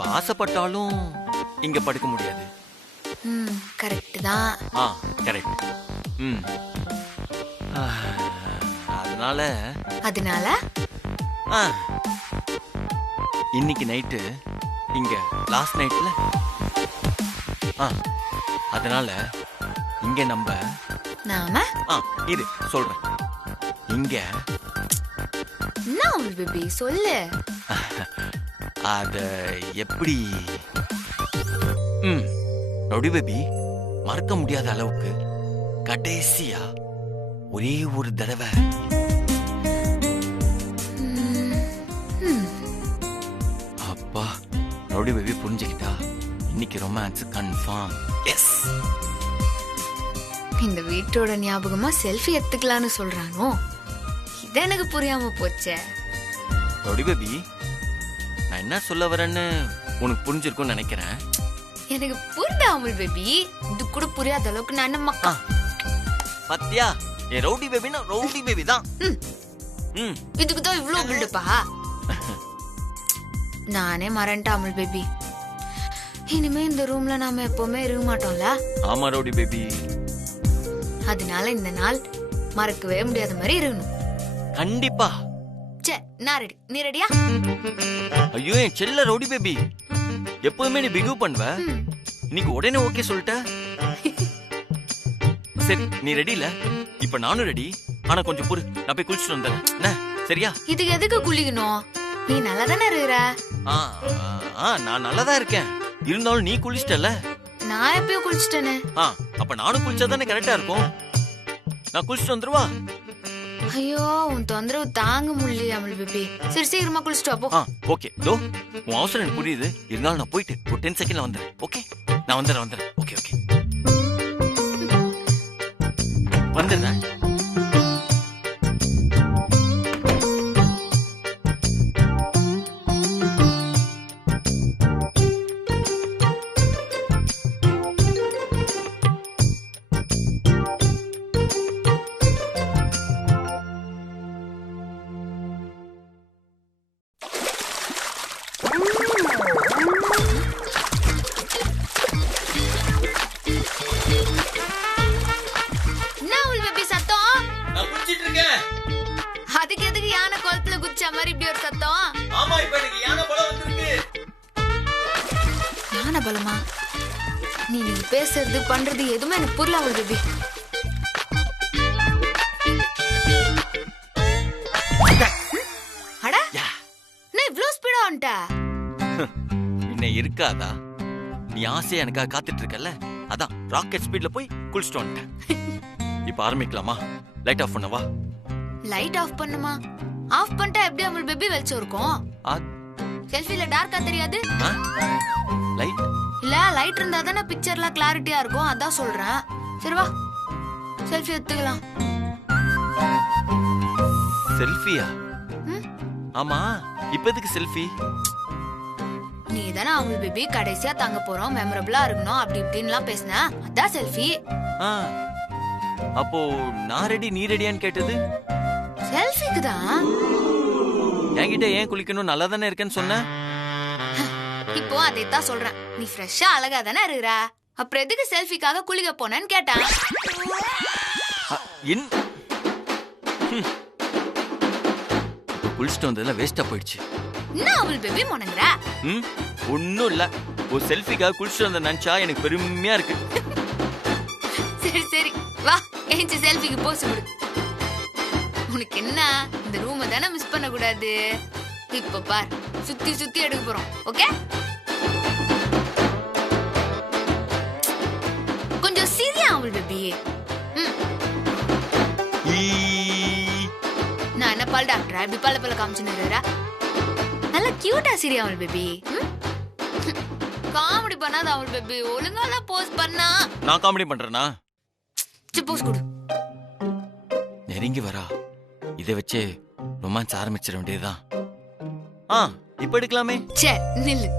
நம்ம ஆசைப்பட்டாலும் இங்க படுக்க முடியாது. கரெக்ட் தான். கரெக்ட். அதனால அதனால இன்னைக்கு நைட்டு இங்க லாஸ்ட் நைட்ல அதனால இங்க நாம இது சொல்றேன். இங்க என்ன பேபி சொல்லு. அத எப்படி ரவுடி பேபி மறக்க முடியாத அளவுக்கு கடைசியா ஒரே ஒரு தடவை அப்பா ரவுடி பேபி புரிஞ்சுக்கிட்டா இன்னைக்கு ரொமான்ஸ் கன்ஃபார்ம். எஸ். இந்த வீட்டோட ஞாபகமா செல்ஃபி எடுத்துக்கலாம்னு சொல்றானோ, இது எனக்கு புரியாம போச்சே. ரவுடி பேபி நான் என்ன சொல்ல வரேன்னு உனக்கு புரிஞ்சிருக்கும்னு நினைக்கிறேன். எனக்கு புரியுதா அமுல் பேபி? இது கூட புரியாத அளவுக்கு நான் என்ன மக்கா பாத்தியா? ஏ ரவுடி பேபினா ரவுடி பேபி தான். இதுக்கு தான் இவ்ளோ பில்டப்பா? நானே மறந்துட்டேன் அமுல் பேபி. இனிமே இந்த ரூம்ல நாம எப்பவுமே இருக்க மாட்டோம்ல? ஆமா ரவுடி பேபி. அதனால இந்த நாள் மறக்கவே முடியாத மாதிரி இருக்கணும். கண்டிப்பா. சே, நான் ரெடி. நீ ரெடியா? ஐயோ என் செல்ல ரவுடி பேபி, எப்பவுமே நீ பிகவ் பண்ணுவ, இன்னைக்கு உடனே ஓகே சொல்லிட்ட. சரி நீ ரெடி இல்ல? இப்ப நானும் ரெடி. ஆனா கொஞ்சம் பொறு, நான் போய் குளிச்சுட்டு வந்துடுறேன். சரியா? இதுக்கு எதுக்கு குளிக்கணும்? நீ நல்லா தானே இருக்கிற. நான் நல்லாதான் இருக்கேன். இருந்தாலும் நீ குளிச்சிட்டல. நான் எப்பயும் குளிச்சிட்டேனே. அப்ப நானும் குளிச்சாதானே கரெக்டா இருக்கும். நான் குளிச்சுட்டு வந்துருவா. ஐயோ உன் தொந்தரவு தாங்க முடியல அமுல் பேபி. சரி சீக்கிரமா குளிச்சுட்டு வா போ. ஓகே. தோ உன் அவசரம் எனக்கு புரியுது. இருந்தாலும் நான் போயிட்டு ஒரு 10 செகண்ட்ல வந்துடுறேன். ஓகே நான் வந்துடுறேன். ஓகே வந்துடுறேன். அதுக்கு எதுக்கு யானை குளத்துல குச்ச மாதிரி இப்படி ஒரு சத்தம்? ஆமா இப்ப எனக்கு யானை பலம் வந்திருக்கு. யானை பலமா? நீ பேசுறது பண்றது எதுவுமே எனக்கு புரியல அமுல் பேபி. அட நான் இவ்ளோ ஸ்பீடா வந்துட்ட. இன்ன இருக்காதா? நீ ஆசையா எனக்காக காத்துட்டு இருக்கல, அதான் ராக்கெட் ஸ்பீட்ல போய் குளிச்சுட்டு வந்துட்டேன். இப்ப ஆரம்பிக்கலாமா? லைட் ஆஃப் பண்ணவா? லைட் ஆஃப் பண்ணுமா? ஆஃப் பண்ணிட்டா எப்படி அமுல் பேபி வெளிச்சம் இருக்கும்? செல்ஃபில டார்க்கா தெரியாது? லைட் இல்ல லைட் இருந்தா தானே பிக்சர்லாம் கிளாரிட்டியா இருக்கும், அதான் சொல்றேன். சரி வா செல்ஃபி எடுத்துக்கலாம். செல்ஃபியா? ஆமா இப்ப எதுக்கு செல்ஃபி? நீ தானே அமுல் பேபி கடைசியா தங்க போறோம், மெமரபிளா இருக்கணும் அப்படி இப்படின்லாம் பேசின, அதான் செல்ஃபி. அப்போ நான் ரெடி நீ ரெடியான்னு கேட்டது செல்ஃபிக்கு தான். என்கிட்ட ஏன் குளிக்கணும் நல்லா தானே இருக்கேன்னு சொன்ன. இப்போ அதை தான் சொல்றேன். நீ ஃப்ரெஷ்ஷா அழகா தானே இருக்கிற, அப்புறம் எதுக்கு செல்ஃபிக்காக குளிக்க போனேன்னு கேட்டேன். குளிச்சுட்டு வந்ததுல வேஸ்டா போயிடுச்சு. என்ன அமுல் பேபி முனங்கற? ஒண்ணும் இல்ல, ஒரு செல்ஃபிக்காக குளிச்சுட்டு வந்த நினைச்சா எனக்கு பெருமையா இருக்கு. சரி சரி வா ஏஞ்சி செல்ஃபிக்கு போஸ் கொடு. உனக்கு என்ன, இந்த ரூமை தானே மிஸ் பண்ண கூடாது. இப்ப பார் சுத்தி சுத்தி எடுக்க போறோம். ஓகே கொஞ்சம் சீரியா அமுல் பேபி. நான் என்ன பால் டாக்டரா இப்படி பல்ல பல்ல காமிச்சுன்னு நல்லா கியூட்டா சீரியா அமுல் பேபி. காமெடி பண்ணாத அமுல் பேபி, ஒழுங்கால போஸ் பண்ணா. நான் காமெடி பண்றேனா? போஸ் கொடு. நெருங்கி வரா, இதை வச்சு ரொமான்ஸ் ஆரம்பிச்சிட வேண்டியதுதான். இப்ப எடுக்கலாமே. சே நில்லு.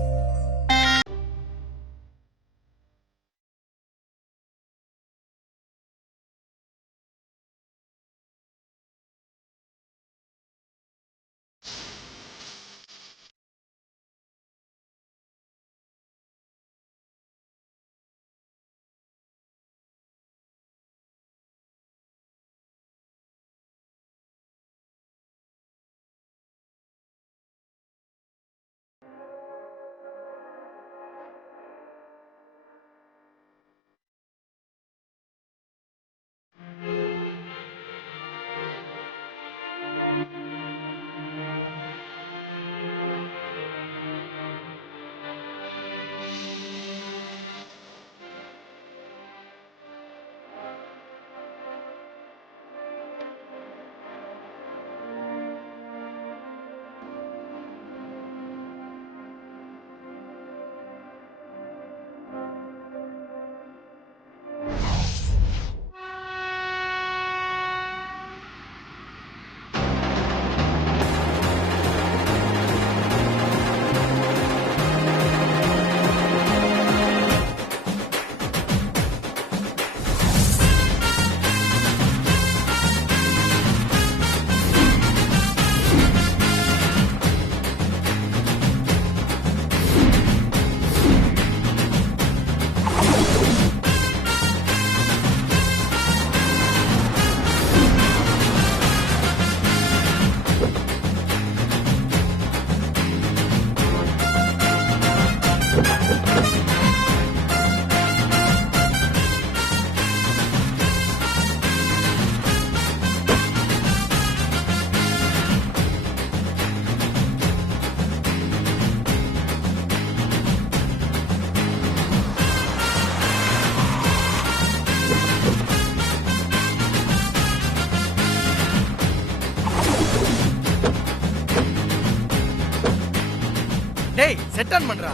நெட் ஆன் பண்றா.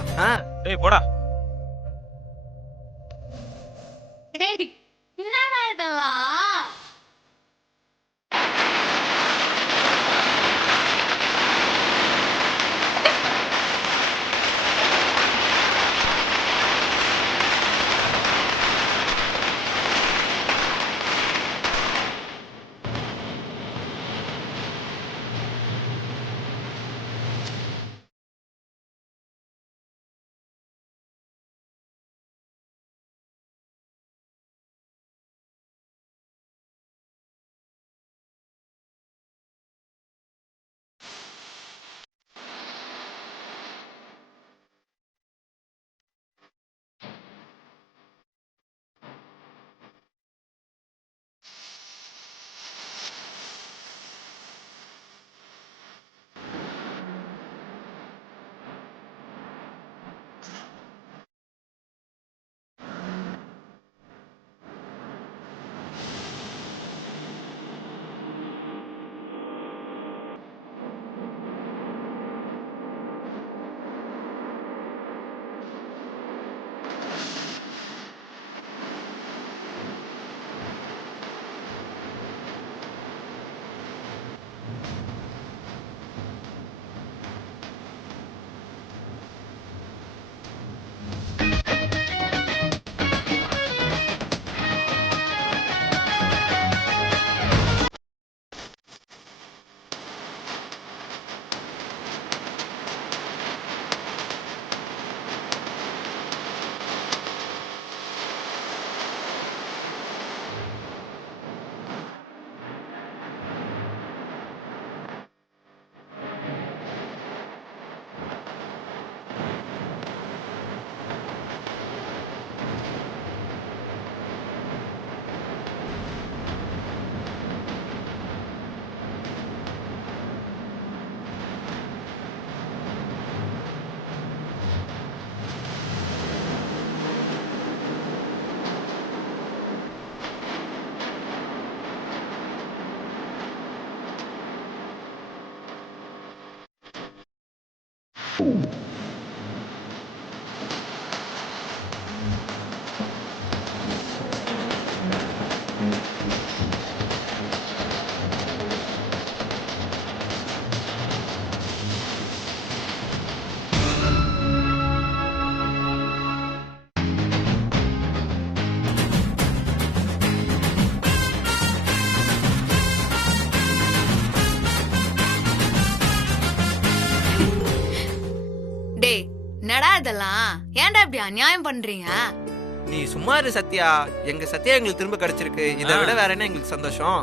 டேய் போடா. என்னடா இதெல்லாம்? டேய், என்னடா இதெல்லாம்? ஏன்டா இப்படி அநியாயம் பண்றீங்க? நீ சும்மா இரு சத்யா. எங்க சத்யா எங்களுக்கு திரும்ப கிடைச்சிருக்கு. இதை விட வேற என்ன எங்களுக்கு சந்தோஷம்?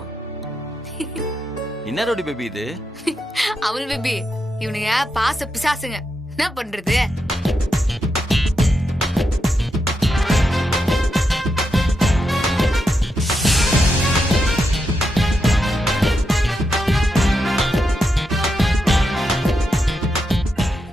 என்ன ரோடி பேபி இது? அவள் பேபி, இவனுங்க பாச பிசாசுங்க. என்ன பண்றது?